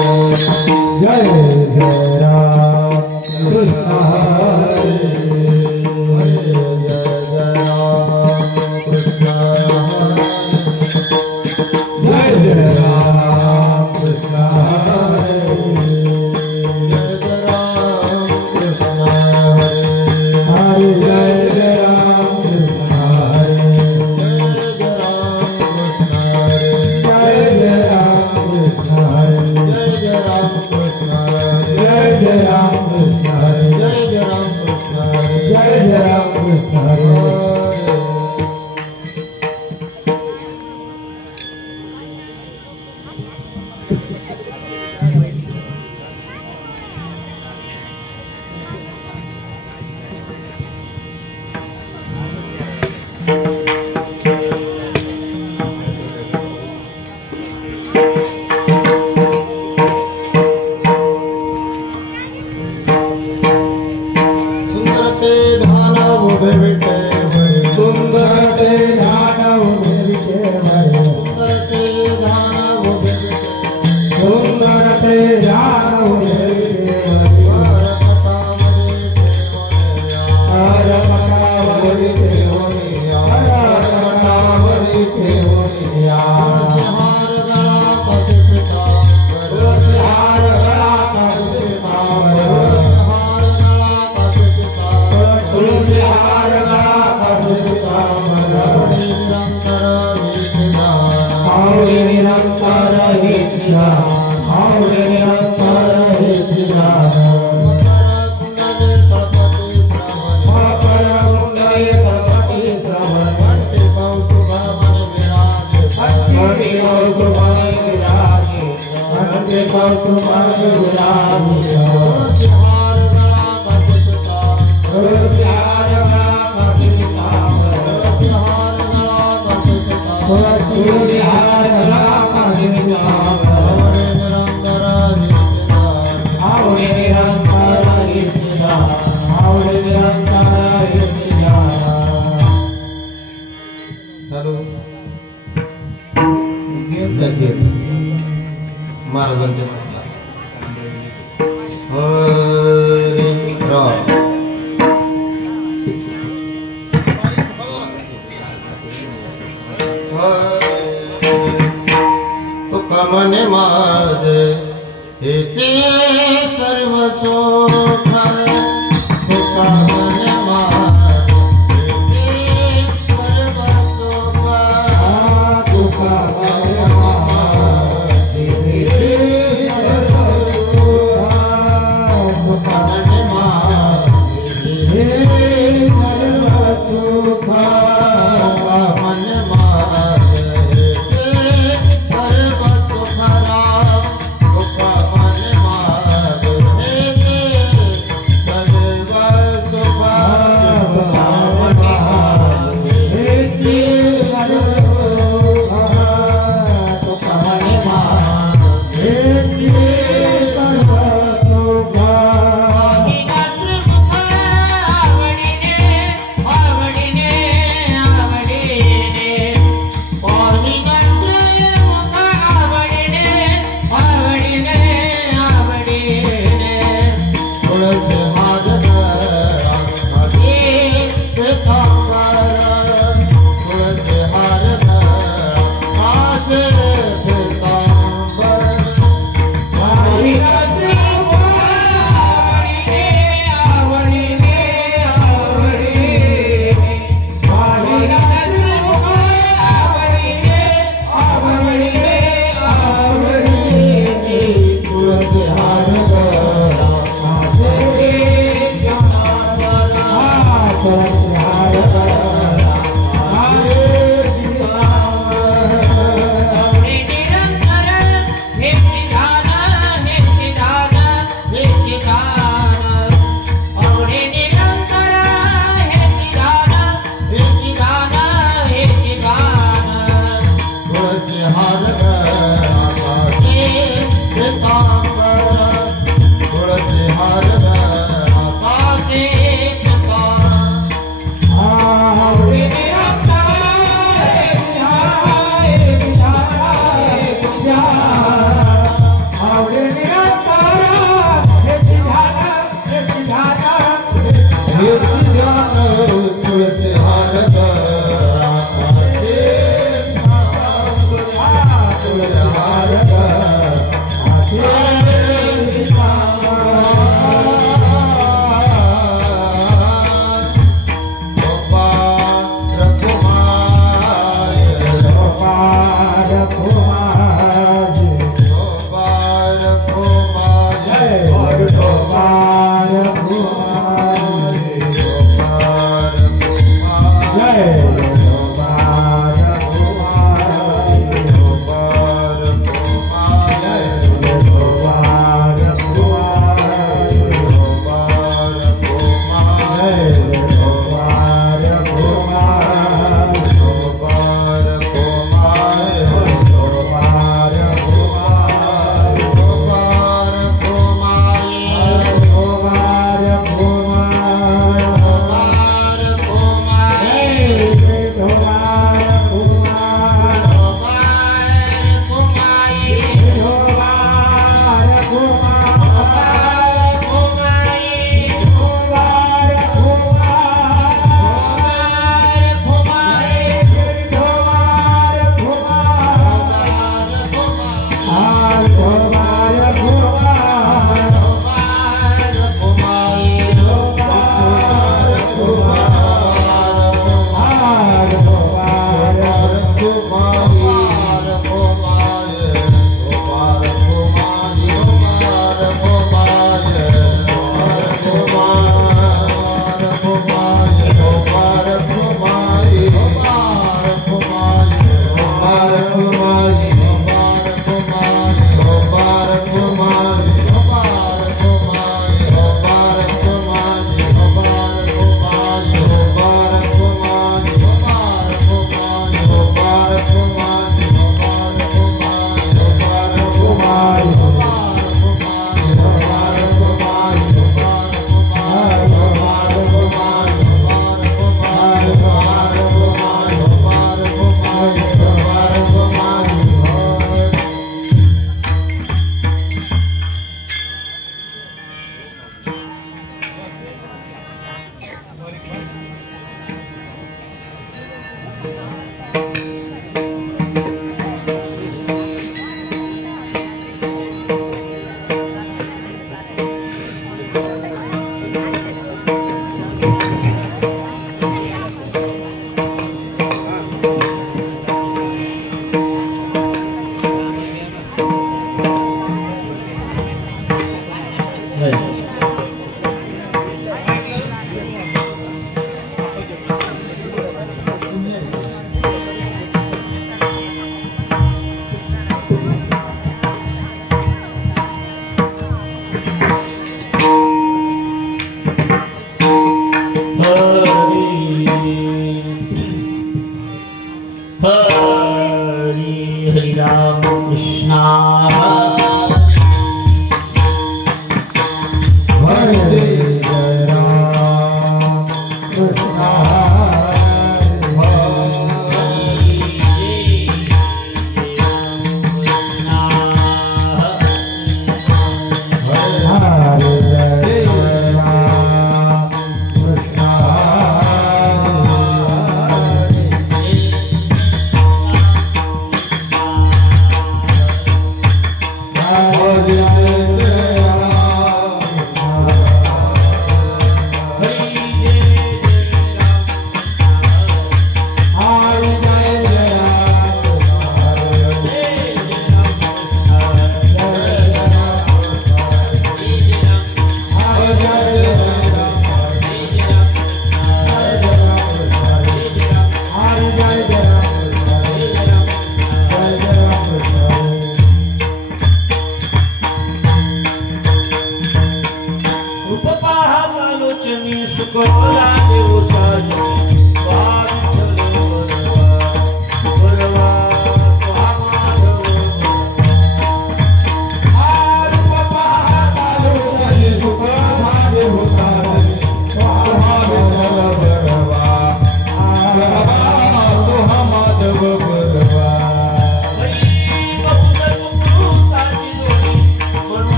जय जय राम कृष्ण हरे जय जय राम कृष्ण जय जय राम कृष्ण हरे जय जय राम कृष्ण हरे जय जय राम कृष्ण हरे जय जय राम कृष्ण हरे जय जय राम कृष्ण हरे जय जय राम कृष्ण हरे जय जय राम कृष्ण हरे जय जय राम कृष्ण हरे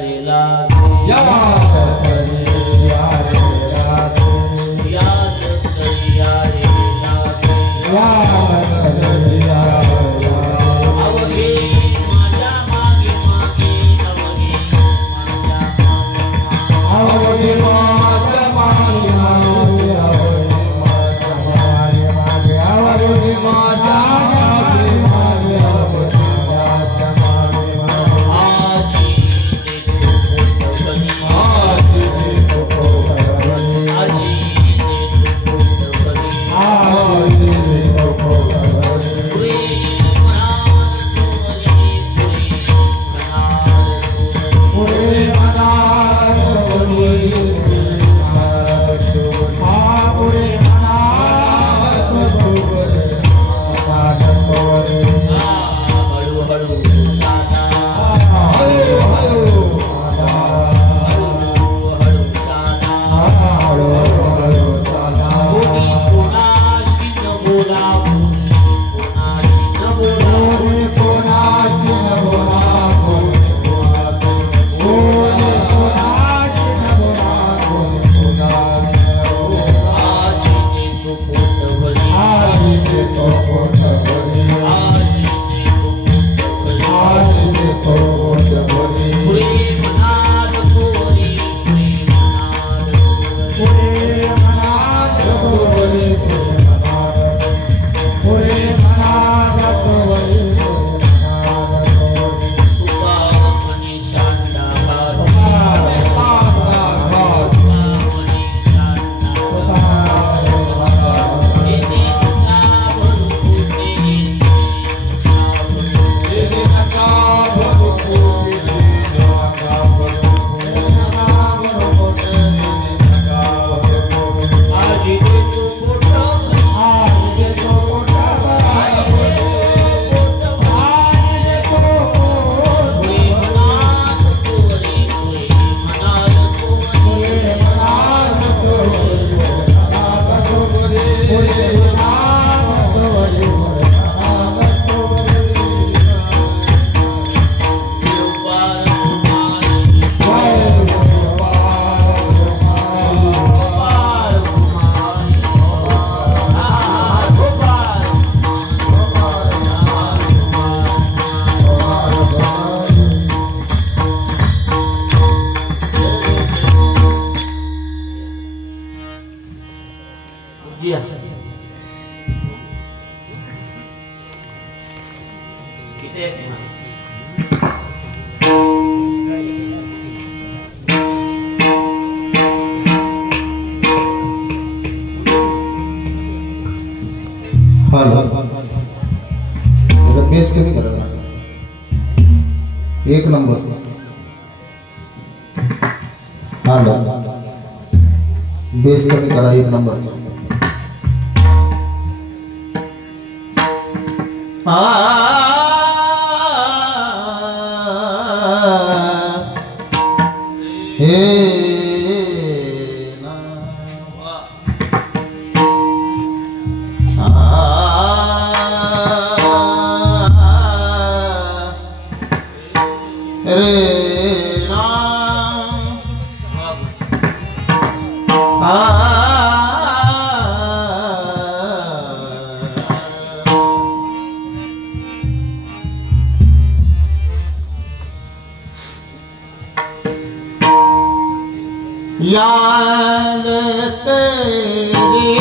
रे लागे याद करिया रे लागे याद करिया रे लागे याद करिया रे लागे अवघे माझ्या मागे मागे अवघे माझ्या मागे अवघे मागे अवघे माझ्या मागे मागे अवघे माझ्या मागे मागे आजी ने तो पोटवली आजी आजी ने तो पोटवली पुरे मनात बेस कमी करा एक नंबर बेस कमी करा एक नंबर याद तेरी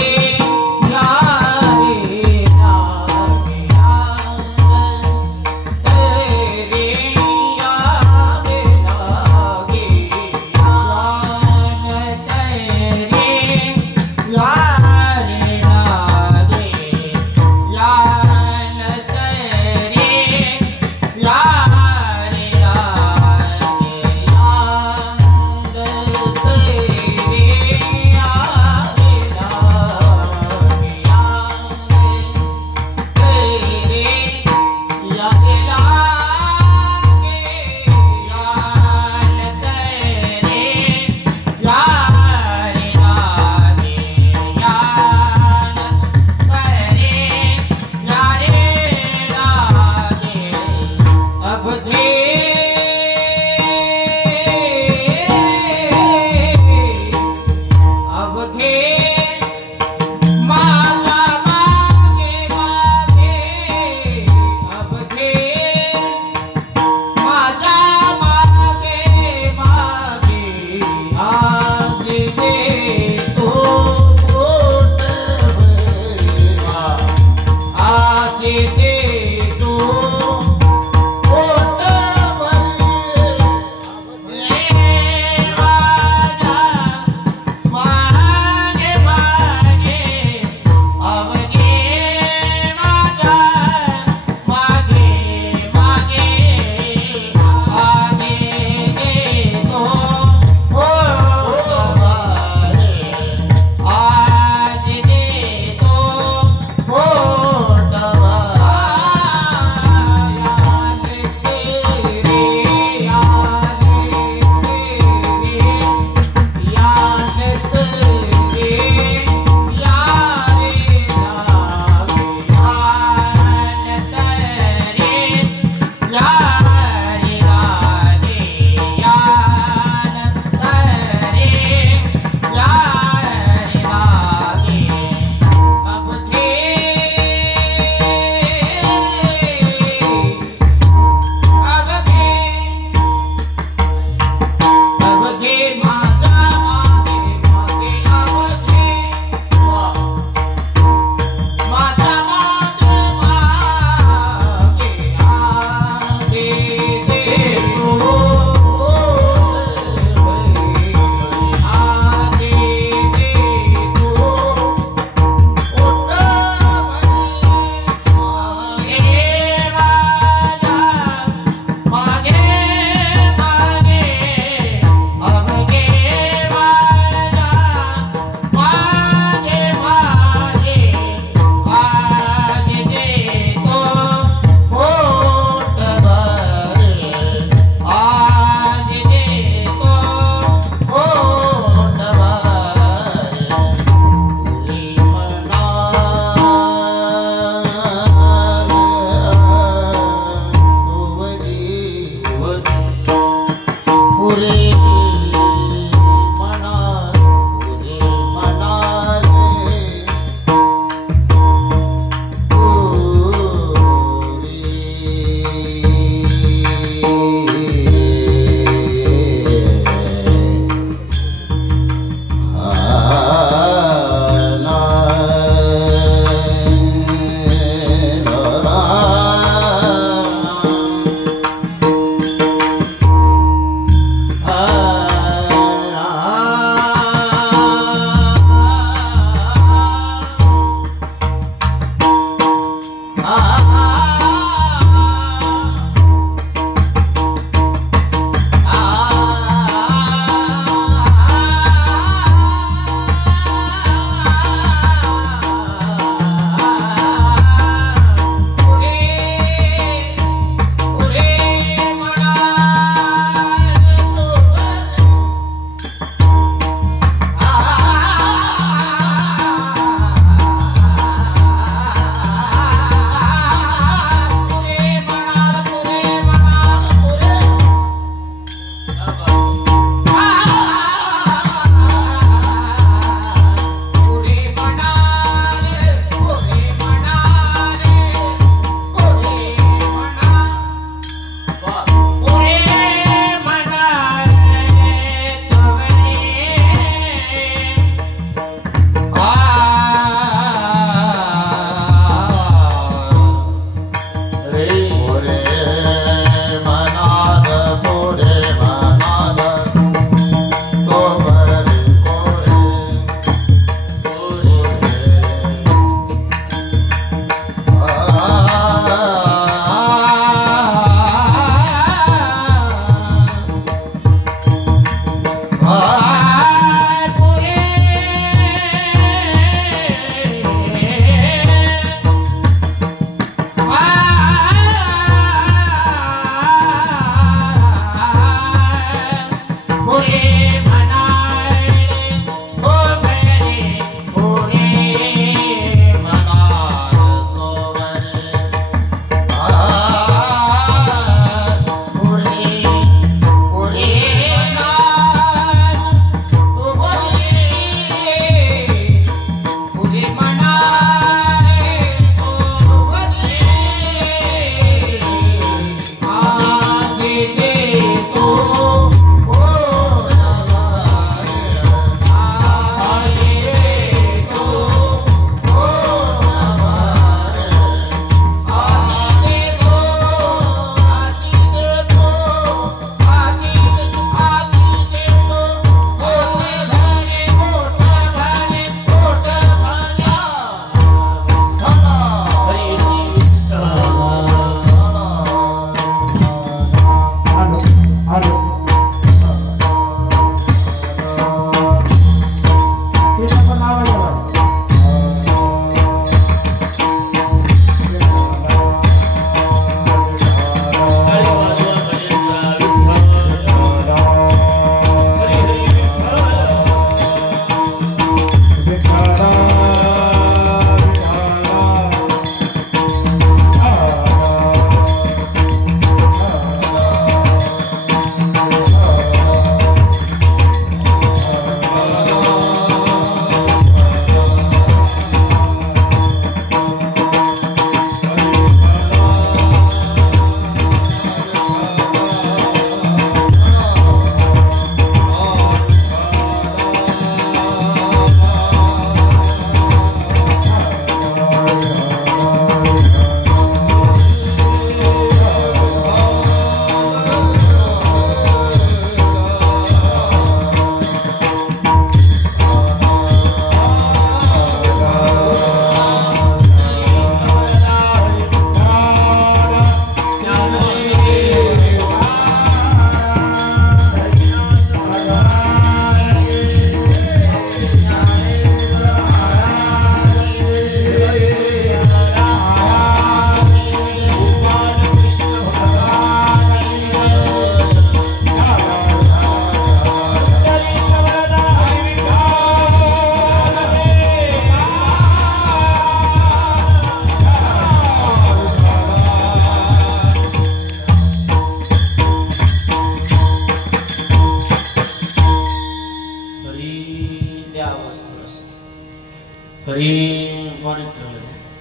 हरी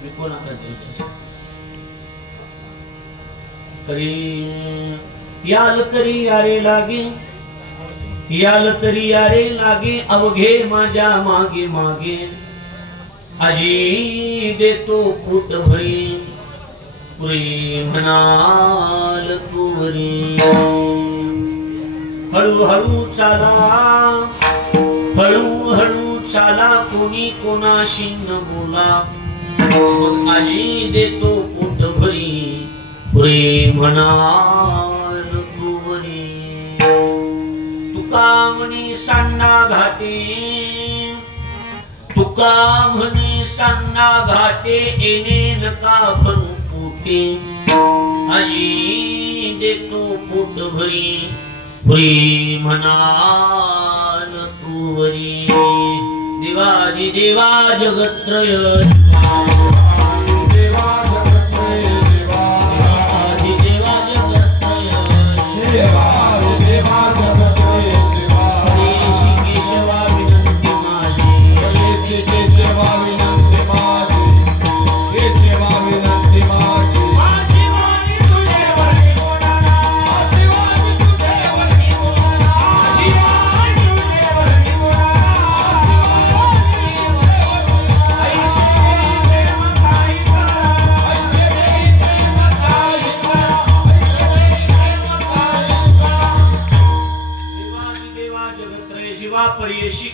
मी कोणाकडे द्यायचं हरी याल तरी यारे लागे याल तरी यारे लागे अवघे माझ्या मागे मागे आजी देतो पोट भरी पुरी म्हणाल कुवरी हळू हळू चाला हळू हळू चाला कोणी कोणाशी न बोला मग आजी देतो पोट भरी पुरी म्हणाल कुवरी तुका म्हणे सांडा घाटे तुका म्हणे सांडा घाटे येणे नका भरू पोटे आजी देतो पोट भरी पुरी म्हणाल कुवरी देवादि देवा जगत्रय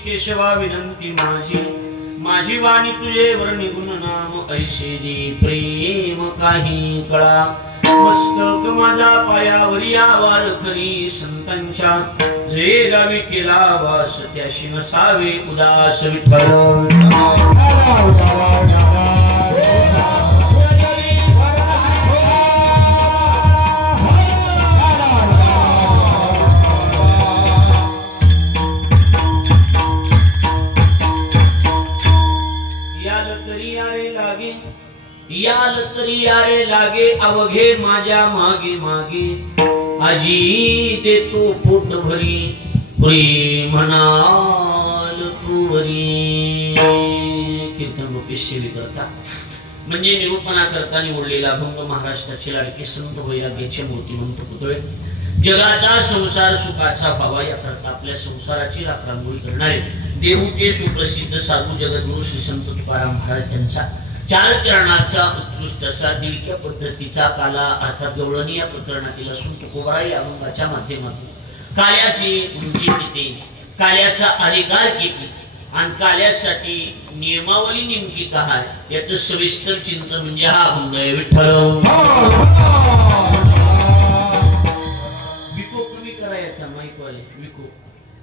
केशवा विनंती माझी माझी वाणी तुझे वर्णी गुण नाम ऐसे दे प्रेम काही कळा मस्तक माझा पायावरी आवार करी संतांच्या जे गावी केला वास त्याशी नसावे उदास विठ्ठल याल तरी यारे लागे अवघे माझ्या मागे मागे आजी देतो पोट भरी पुरी म्हणाल कुवरी कीर्तन गोपी सेवी करता म्हणजे निरूपणा करता निवडलेला अभंग महाराष्ट्राचे लाडके संत वैराग्याचे मूर्तिमंत पुतळे जगाचा संसार सुखाचा व्हावा याकरता आपल्या संसाराची राखरांगोळी करणारे देहूचे सुप्रसिद्ध साधू जगद्गुरु श्री संत तुकाराम महाराज यांचा चार चरणाचा उत्कृष्ट असा दिलक्या पद्धतीचा काला अर्थात गवळणी या प्रकरणातील असून तुकोबरा या अभंगाच्या माध्यमातून काल्याची उंची किती काल्याचा अधिकार किती आणि काल्यासाठी नियमावली नेमकी काय याचं सविस्तर चिंतन म्हणजे हा अभंग आहे विठ्ठल विको कमी करायचा माईक वाले विको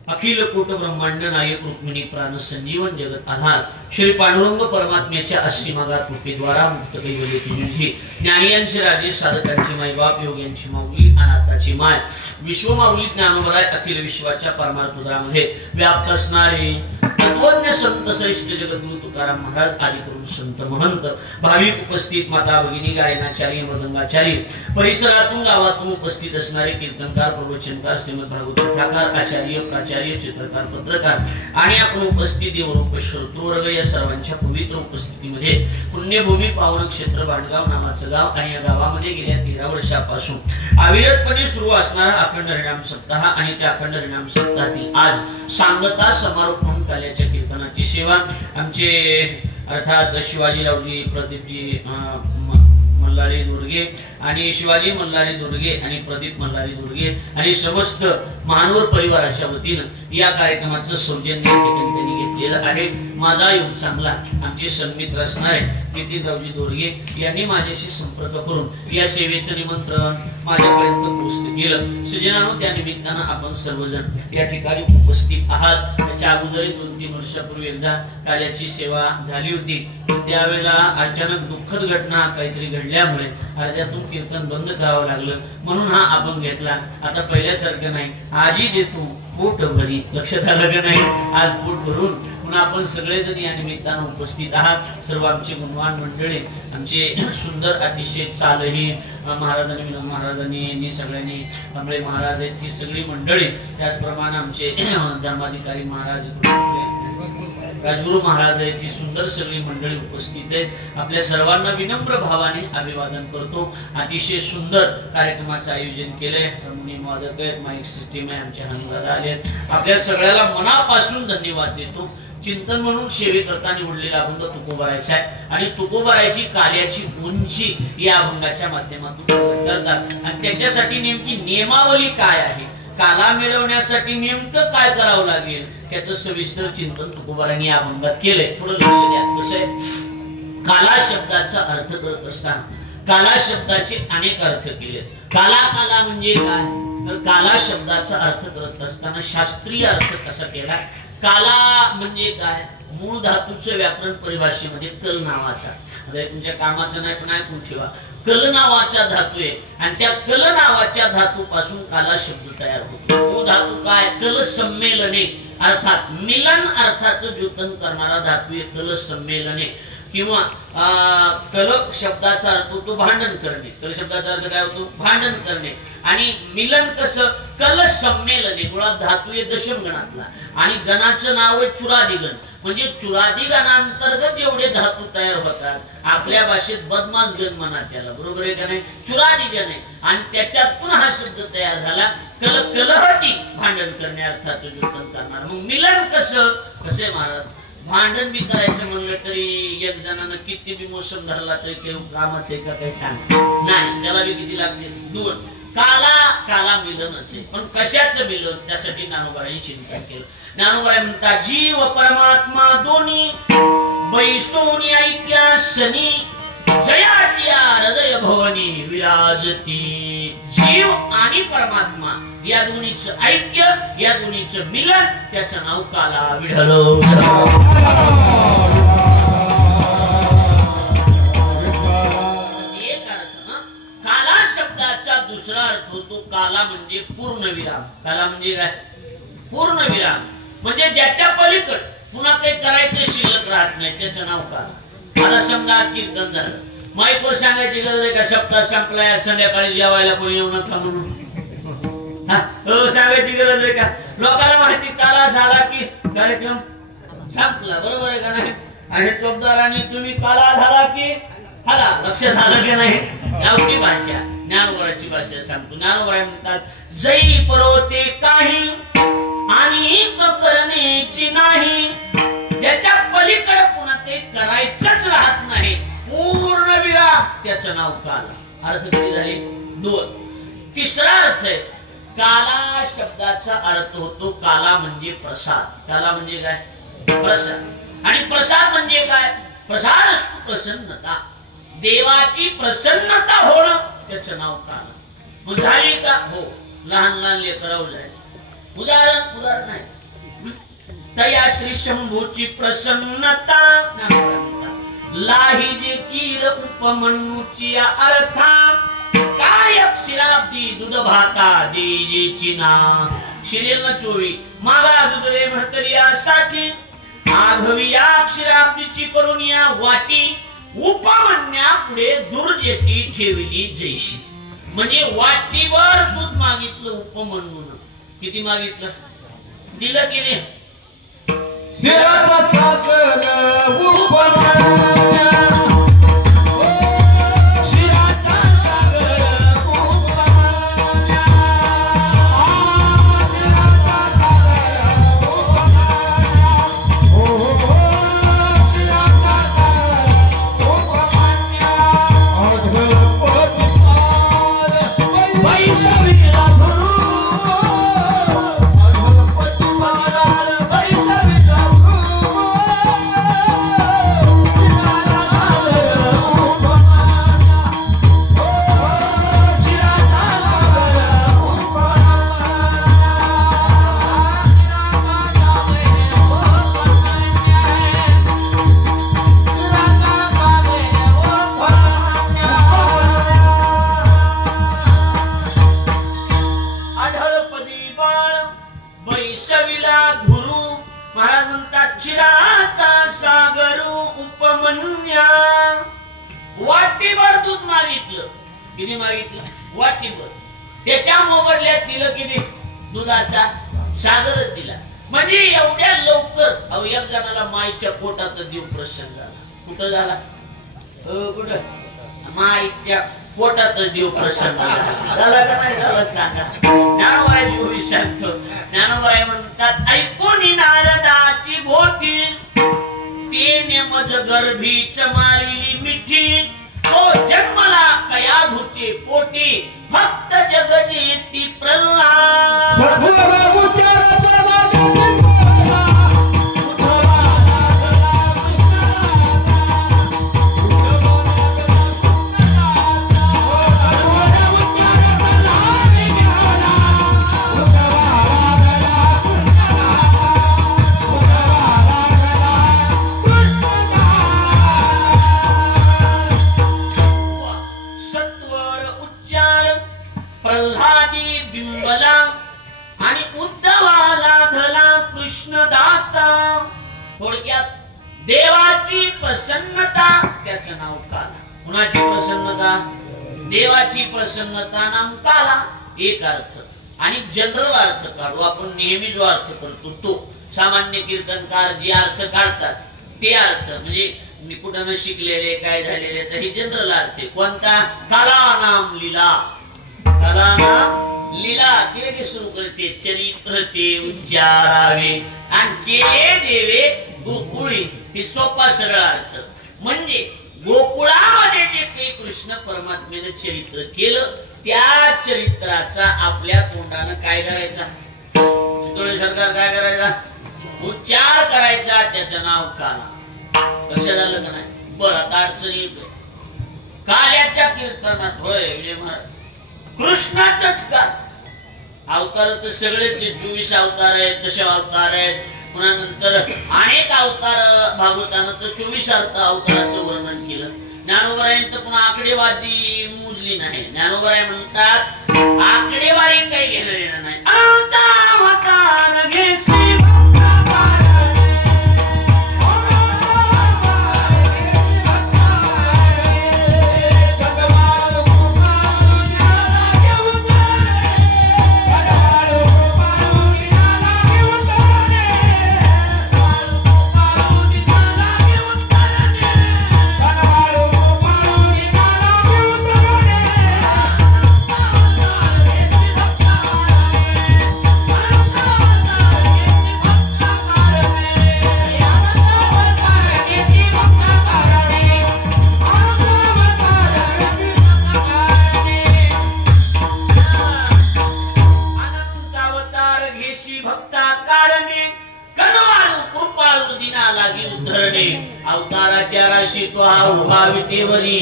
अखिल कोट ब्रह्मांड नायक रुक्मिणी प्राण संजीवन जगत आधार श्री पांडुरंग परमात्म्याच्या अस्सीमागात कृपेद्वारा मुक्त कैवल्य तुझी ज्ञानियांचे राजे साधकांची माय बाप योग्यांची माऊली अनाथाची माय विश्वमाऊली ज्ञानोबराय अखिल विश्वाच्या परमार्थुद्रामध्ये व्याप्त असणारे तत्वज्ञ संत श्रेष्ठ जगद्गुरु तुकाराम महाराज आदी करून संत महंत भाविक उपस्थित माता भगिनी गायनाचार्य मृदंगाचार्य परिसरातून गावातून उपस्थित असणारे कीर्तनकार प्रवचनकार श्रीमद भागवत कथाकार आचार्य प्राचार्य चित्रकार पत्रकार आणि आपण उपस्थित देवरूप श्रोतृवर्ग या सर्वांच्या पवित्र उपस्थितीमध्ये पुण्यभूमी पावन क्षेत्र भांडगाव नावाचं गाव आणि या गावामध्ये गेल्या 13 वर्षापासून अविरतपणे सुरू असणारा अखंड हरिनाम सप्ताह आणि त्या अखंड हरिनाम सप्ताहातील आज सांगता समारोप म्हणून काल्याच्या कीर्तनाची सेवा आमचे अर्थात शिवाजीरावजी प्रदीपजी मल्हारी दुर्गे आणि शिवाजी मल्हारी दुर्गे आणि प्रदीप मल्हारी दुर्गे आणि समस्त महानवर परिवाराच्या वतीनं या कार्यक्रमाचं सौजन्य त्यांनी घेतलेलं आहे माझा योग चांगला आमचे सन्मित्र असणारे नितीनरावजी दोरगे यांनी माझ्याशी संपर्क करून या सेवेचं निमंत्रण माझ्यापर्यंत पोहोचलं केलं सजनानो त्या निमित्तानं आपण सर्वजण या ठिकाणी उपस्थित आहात त्याच्या अगोदर 2-3 वर्षापूर्वी एकदा कार्याची सेवा झाली होती त्यावेळेला अचानक दुःखद घटना काहीतरी घडल्यामुळे अर्ध्यातून कीर्तन बंद करावं लागलं म्हणून हा अभंग घेतला आता पहिल्यासारखं नाही आजही देतो पोट भरी लक्षात आलं का नाही आज पोट भरून म्हणून आपण सगळेजण या निमित्तानं उपस्थित आहात सर्व आमचे गुणवान मंडळी आमचे सुंदर अतिशय चालही महाराजांनी विनोद महाराजांनी सगळ्यांनी आंबळे महाराज आहेत ही सगळी मंडळी त्याचप्रमाणे आमचे धर्माधिकारी महाराज राजगुरू महाराजांची सुंदर सगळी मंडळी उपस्थित आहेत. आपल्या सर्वांना विनम्र भावाने अभिवादन करतो. अतिशय सुंदर कार्यक्रमाचं आयोजन केलंय. हार्मोनियम वादक आहेत, माईक सिस्टीम आहे, आमच्या हनुदादा आले आहेत. आपल्या सगळ्याला मनापासून धन्यवाद देतो. चिंतन म्हणून सेवे करता निवडलेला अभंग तुकोबारायचा आहे आणि तुकोबारायची कार्याची उंची या अभंगाच्या माध्यमातून करतात. आणि त्याच्यासाठी नेमकी नियमावली काय आहे, काला मिळवण्यासाठी नेमकं काय करावं लागेल त्याचं सविस्तर चिंतन तुकोबारांनी या अभंगात केलंय. थोडं लक्ष द्या. कसं आहे, काला शब्दाचा अर्थ करत असताना काला शब्दाचे अनेक अर्थ केले. काला काला म्हणजे काय, तर काला शब्दाचा अर्थ करत असताना शास्त्रीय अर्थ कसा केला. काला म्हणजे काय, मूळ धातूच्या व्याकरण परिभाषेमध्ये कल नावाचा, तुमच्या कामाचं नाही पण ऐकून ठेवा, कल नावाचा धातू आहे आणि त्या कल नावाच्या धातूपासून काला शब्द तयार होतो. तो धातू काय, कल संमेलने अर्थात मिलन अर्थाचं द्योतन करणारा धातू आहे कल संमेलने. किंवा कल शब्दाचा अर्थ होतो भांडण करणे. कल शब्दाचा अर्थ काय होतो, भांडण करणे. आणि मिलन कसं, कल संमेलने. मुळात धातू आहे दशम गणातला आणि गणाचं नाव आहे चुरादिगण. म्हणजे चुरादी गणांतर्गत जेवढे धातू तयार होतात, आपल्या भाषेत बदमाश गण म्हणा त्याला, बरोबर आहे का नाही, चुरादी गण आहे. आणि त्याच्यातून हा शब्द तयार झाला कल, कलहटी भांडण करणे अर्थाचं द्योतन करणार. मग मिलन कसं, कसे महाराज, भांडण बी करायचं म्हणलं तरी एक जणांना किती बी मोसम धरला तरी कामाच आहे का काही सांग नाही, त्याला बी किती लागते, दोन. काला काला मिलन असे, पण कशाचं मिलन, त्यासाठी ज्ञानोबारांनी चिंतन केलं. ज्ञानोबा म्हणतात, जीव परमात्मा दोन्ही बैसोनी ऐक्या सनी, जयाच्या हृदय भवनी विराजती. जीव आणि परमात्मा या दोन्हीचं ऐक्य, या दोन्हीचं मिलन, त्याचं नाव काला विठ्ठल. एक अर्थ. काला शब्दाचा दुसरा अर्थ होतो, काला म्हणजे पूर्ण विराम. काला म्हणजे काय, पूर्ण विराम. म्हणजे ज्याच्या पलीकड पुन्हा काही करायचं शिल्लक राहत नाही, त्याचं नाव काला. आता समजा आज कीर्तन झालं, माईकवर सांगायची गरज आहे का, सप्ताह संपलाय, संध्याकाळी जेवायला कोणी येऊ नका म्हणून सांगायची गरज आहे का. लोकांना माहिती काला झाला की कार्यक्रम संपला, बरोबर आहे का नाही. आणि चोपदारांनी तुम्ही काला झाला की हाला, लक्ष झालं की नाही. गावठी भाषा, ज्ञानोबाची भाषा सांगतो. ज्ञानोबा म्हणतात, जै परोते काही आणि करण्याची नाही, त्याच्या पलीकडे पुन्हा ते करायचंच राहत नाही, पूर्ण विराम, त्याचं नाव काला. अर्थ किती झाले, दोन. तिसरा अर्थ आहे, काला शब्दाचा अर्थ होतो, काला म्हणजे प्रसाद. काला म्हणजे काय, प्रसाद. आणि प्रसाद म्हणजे काय, प्रसाद असतो प्रसन्नता, देवाची प्रसन्नता होणं, त्याचं नाव काला. मग झाली का, हो, लहान लहान लेकराव झाली. उदाहरण नाही, तया श्री शंभूची प्रसन्नता लाहिजे कीर उपमन्यूची अर्था, काय क्षीराब्दी दूध भाता देजेची ना. शिरेल चोळी मागा दूध दे म्हणतरी यासाठी, आघवी या क्षीराब्दीची करून या वाटी, उपमन्या पुढे दुर्जेटी ठेवली जैशी. म्हणजे वाटीवर दूध मागितलं उपमन्यून, किती मागितलं, दिलं की नाही. शिराचा सागर उपमन्या, शिराचा सागर उपमन्या, शिराचा सागर उपमन्या, शिराचा सागर उपमन्या. अघलपती पार वैष्णवीला गुरु, अघलपती पार वैष्णवीला वाटीभर दूध मागितलं, किती मागितलं, वाटीभर. त्याच्या मोबदल्यात दिलं किती, दुधाचा सागरच दिला. म्हणजे एवढ्या लवकर अहो एक जणाला माईच्या पोटात देव प्रसन्न झाला. कुठं झाला? कुठं? माईच्या पोटात देव प्रसन्न झाला का नाही झाला सांगा. ज्ञानोबाराची गोष्ट सांगतो. ज्ञानोबाराय म्हणतात ऐकून नारदाची गोष्टी तेने मज गर्भीच मारिली मिठी तो जन्मला कयाधूचे पोटी भक्त जगजीती प्रल्हाद प्रल्हादी बिंबला आणि उद्धवाला धला कृष्णदाता. थोडक्यात देवाची प्रसन्नता त्याचं नाव काला. कुणाची प्रसन्नता? देवाची प्रसन्नता नाम काला. एक अर्थ. आणि जनरल अर्थ काढू आपण. नेहमी जो अर्थ करतो तो सामान्य कीर्तनकार जे अर्थ काढतात ते अर्थ म्हणजे मी कुठं न शिकलेले काय झालेले तर हे जनरल अर्थ. कोणता? काला नाम लीला. काला नाम लीला केले सुरू करते. चरित्र ते उच्चारावे आणि केले देवे गोकुळी. ही सोपा सरळ अर्थ. म्हणजे गोकुळामध्ये जे काही कृष्ण परमात्म्याने चरित्र केलं त्या चरित्राचा आपल्या तोंडानं काय करायचा? सरकार काय करायचा? उच्चार करायचा. त्याचं नाव काला. लक्षात आलं का नाही? बरं आता अडचण येतो. काल्याच्या कीर्तनात होय विजय महाराज कृष्णाचंच का अवतार तर सगळेच 24 अवतार आहेत. तसे अवतार आहेत. पुन्हा नंतर अनेक अवतार भागवतानं तर 24 अवताराचं वर्णन केलं. ज्ञानोबारायांनी तर पुन्हा आकडेवारी मोजली नाही. ज्ञानोबाराय म्हणतात आकडेवारी काही घेणं येणार नाही. अवतार घेसी अवताराच्या राशी तो हा उभा विटेवरी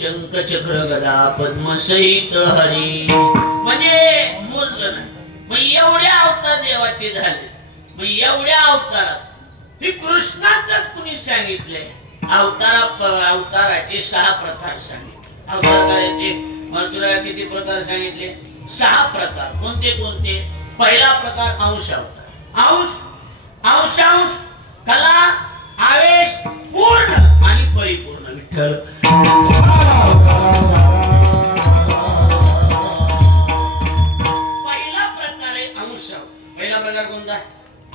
शंख चक्र गदा पद्म सहित हरी. म्हणजे मोजलं नाही. मग एवढ्या अवतार देवाचे झाले. मग एवढ्या अवतारात हे कृष्णाचंच कुणी सांगितलंय. अवताराचे 6 प्रकार सांगितले. अवतार करायचे मर्तुला किती प्रकार सांगितले? 6 प्रकार. कोणते कोणते? पहिला प्रकार अंश अवतार. अंश कला आवेश पूर्ण आणि परिपूर्ण विठ्ठल. पहिला प्रकार आहे अंश. पहिला प्रकार कोणता?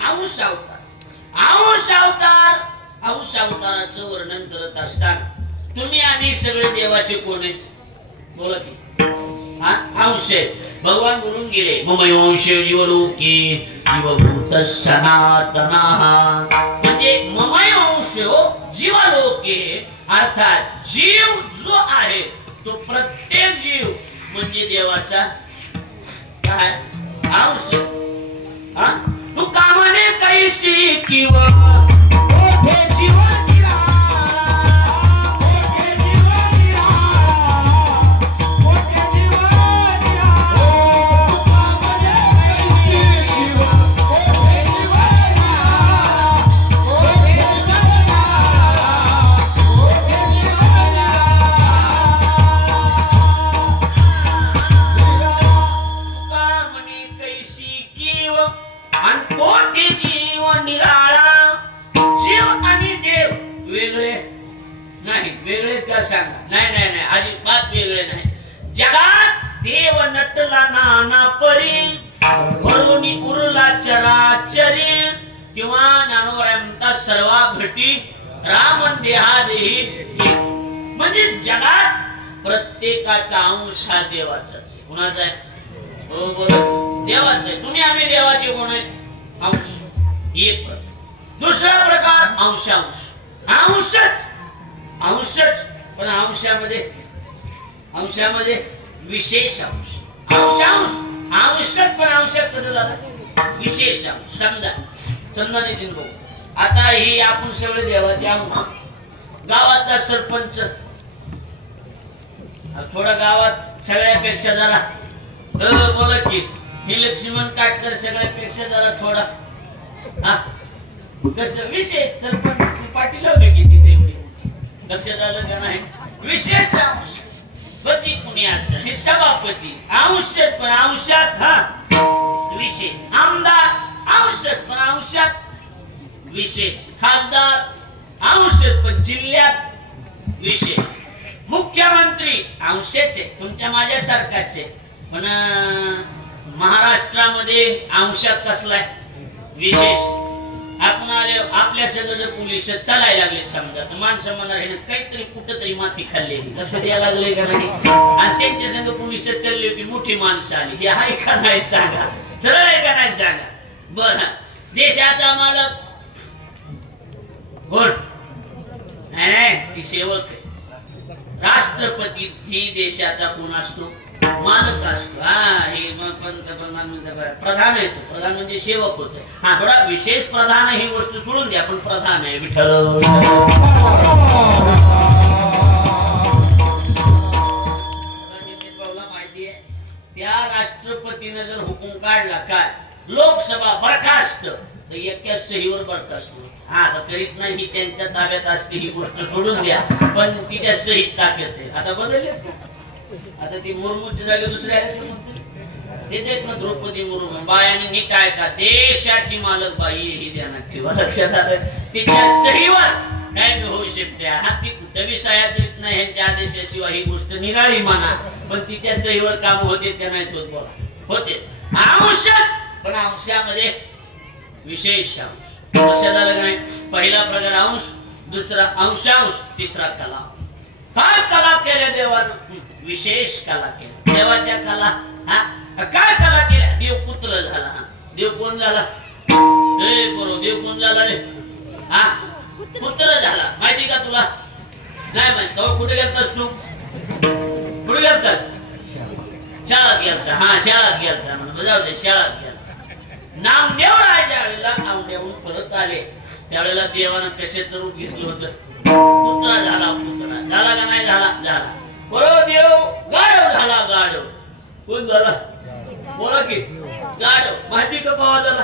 अंश अवतार. अंश अवताराचं वर्णन करत असताना तुम्ही आम्ही सगळे देवाचे कोण आहेत? बोला की. अंश भगवान बोलून गेले ममयोंश जीवलोके जीवभूत सनातनः. म्हणजे ममयोंश जीवलोके अर्थात जीव जो आहे तो प्रत्येक जीव म्हणजे देवाचा काय अंश. तू कामाने कैसी किंवा जीव नाही अजिबात वेगळे नाही. जगात देव नटला नाना परी भरुनी उरला चराचरी राम देहादेही म्हणजे जगात प्रत्येकाचा अंश हा देवाचाच आहे. कुणाचा आहे? हो बोला, देवाचा आहे. तुम्ही आम्ही देवाचे कोण आहे? अंश. एक प्रकार. दुसरा प्रकार अंशांश. अंशच पण अंशामध्ये विशेष अंश. अंशात पण अंशात कसं झालं? विशेष अंश. समजा नितीन भाऊ, आता ही आपण सगळे देवाचे अंश. गावातला सरपंच थोडा गावात सगळ्यापेक्षा जरा बोला की ही लक्ष्मण काटकर सगळ्यापेक्षा जरा थोडा कसं विशेष सरपंच पाठी लावली की तिथे एवढी लक्षात आलं का नाही? विशेष अंश. पती कुणी असं हे सभापती अंशात पण अंशात विशेष. आमदार अंशात पण अंशात विशेष. खासदार अंशात पण जिल्ह्यात विशेष. मुख्यमंत्री अंशाचे तुमच्या माझ्यासारखाचे पण महाराष्ट्रामध्ये अंशात कसलाय? विशेष. आपण आले आपल्या सगळं पोलिस चालायला लागले समजा तर माणसं म्हणणार हे काहीतरी कुठंतरी माती खाल्लेली लक्षात यायला लागले का नाही? आणि त्यांच्या संग पोलिस चालली होती मोठी माणसं आली. हे आहे का नाही सांगा? सरळ आहे का नाही सांगा? बर देशाचा मालक कोण? नाही ती सेवक आहे. राष्ट्रपती ही देशाचा कोण असतो? मालक असतो. हे पंतप्रधान प्रधान आहे. प्रधान म्हणजे सेवक होते. थोडा विशेष प्रधान ही गोष्ट सोडून द्या पण प्रधान आहे. विठ्ठल माहिती आहे त्या राष्ट्रपतीने जर हुकूम काढला काय लोकसभा बरखास्त तर एका सहीवर बरखास्त होतो. आता करीत नाही ही त्यांच्या ताब्यात असते ही गोष्ट सोडून द्या पण तिच्या सहीत ताब्यात आहे. आता बदलले आता ती मुर्मूच्या जागी दुसऱ्या ना द्रौपदी मुर्मू. बायाने नीट ऐका देशाची मालक बाई ही ध्यानात ठेवा. लक्षात आलं? तिच्या सहीवर काय होऊ शकते. ती कुठेही सह्या करीत नाही ह्यांच्या आदेशाशिवाय ही गोष्ट निराळी माना पण तिच्या सहीवर काम होते त्या नाही होत. बोला होते अंशात पण अंशामध्ये विशेष अंश. लक्षात आलं नाही? पहिला प्रकार अंश, दुसरा अंशांश, तिसरा कला. काय कला केल्या देवानं? विशेष कला केल्या. देवाच्या कला काय कला केल्या? देव पुत्र झाला. देव कोण झाला? देव कोण झाला रे? पुत्र झाला. माहिती का तुला? नाही माहिती. तो कुठे गेलतास तू? कुठे गेलतास? शाळात गेलता. शाळात गेलता म्हणून जाऊ दे. शाळात गेलता. नामदेव राजा वेळेला नामदेवून परत आले त्यावेळेला देवानं कशाचं रूप घेतलं होतं? पुत्र झाला. पुत्र झाला का नाही झाला? झाला. बरोबर. देव गाढव झाला. गाढव कोण झाला? बोला की गाढव. माहिती का पावा झाला?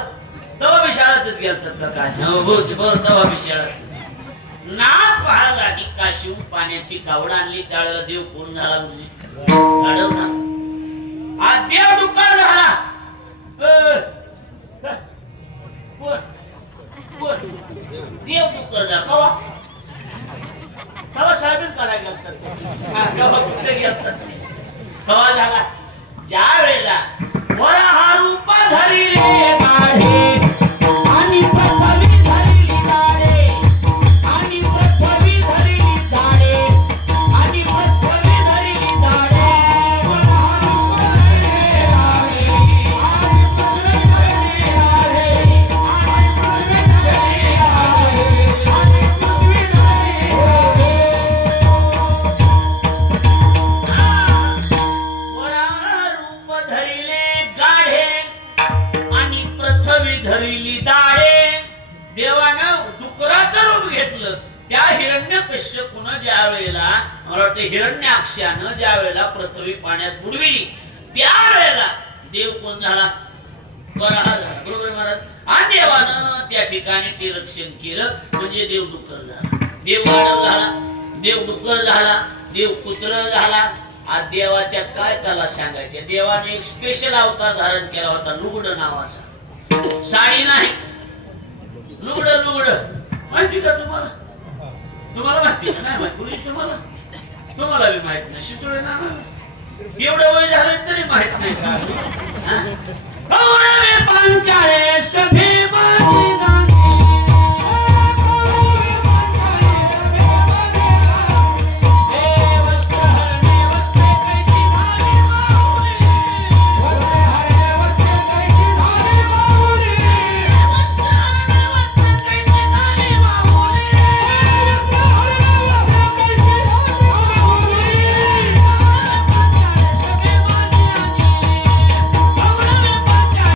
तेव्हा मी शाळेतच गेलतात का काय? बरोबर तेव्हा मी शाळेत. नाक पाहायला लागली काशीहून पाण्याची कावड आणली त्यावेळेला देव कोण झाला? म्हणजे गाढव झाला. आज देव डुक्कर झाला. देव डुक्कर झाला. कवा साहेब करायला लागतात कुठे गेलतात कवा झाला? ज्या वेळेला वराहा रूप धरिले गाढे आणि पृथ्वी धरिली गाढे आणि पृथ्वी धरिली गाढे आणि पृथ्वी धरिली गाढे धरिली दाढे. देवानं डुकराचं रूप घेतलं. त्या हिरण्यकश्यपूनं ज्या वेळेला मला वाटतं हिरण्याक्षानं ज्या वेळेला पृथ्वी पाण्यात बुडविली त्यावेळेला देव कोण झाला? वराह झाला. बरोबर महाराज. आणि देवानं त्या ठिकाणी ते रक्षण केलं म्हणजे देव डुक्कर झाला. देव गाढव झाला. देव डुक्कर झाला. देव पुत्र झाला. आज देवाच्या काय कला सांगायच्या? देवाने एक स्पेशल अवतार धारण केला होता लुगड नावाचा. साडी नाही लुगड. लुगड माहिती का तुम्हाला? तुम्हाला माहिती नाही माहिती तुम्हाला? तुम्हाला बी माहित नाही. शितोळे ना एवढं वय झालं तरी